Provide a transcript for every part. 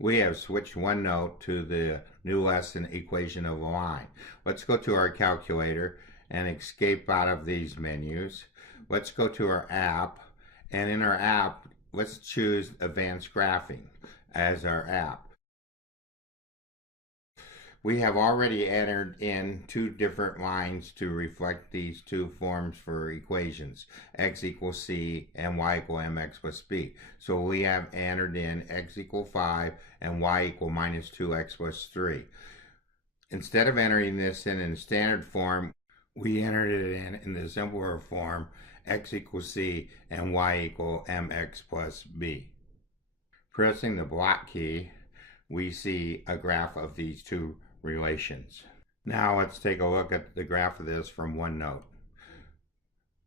We have switched OneNote to the new lesson equation of a line. Let's go to our calculator and escape out of these menus. Let's go to our app, and in our app, let's choose Advanced Graphing as our app. We have already entered in two different lines to reflect these two forms for equations, x equals c and y equal mx plus b. So we have entered in x equal 5 and y equal minus 2x plus 3. Instead of entering this in standard form, we entered it in the simpler form, x equals c and y equal mx plus b. Pressing the block key, we see a graph of these two relations. Now let's take a look at the graph of this from OneNote.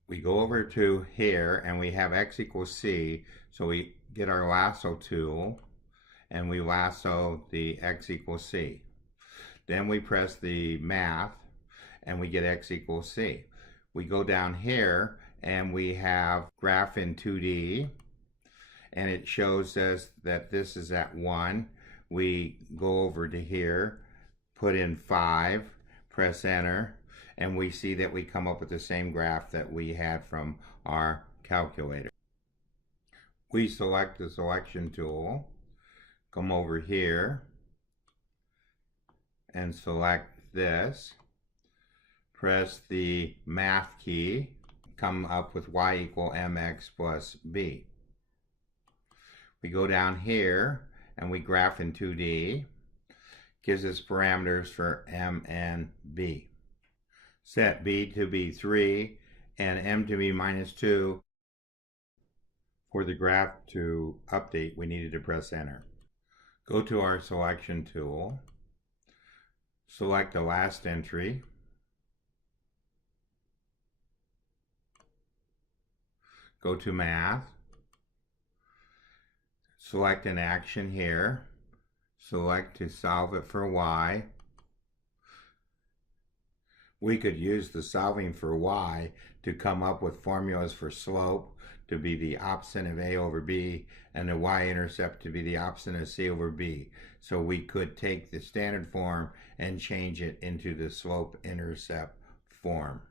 We go over to here and we have x equals c, so we get our lasso tool and we lasso the x equals c. Then we press the math and we get x equals c. We go down here and we have graph in 2D and it shows us that this is at 1. We go over to here, put in 5, press enter, and we see that we come up with the same graph that we had from our calculator. We select the selection tool, come over here, and select this, press the math key, come up with y equal mx plus b. We go down here and we graph in 2D, gives us parameters for m and b. Set b to be 3 and m to be minus 2. For the graph to update, we needed to press enter. Go to our selection tool, select the last entry, go to math, select an action here, select to solve it for y. We could use the solving for y to come up with formulas for slope to be the opposite of a over b and the y-intercept to be the opposite of c over b. So we could take the standard form and change it into the slope-intercept form.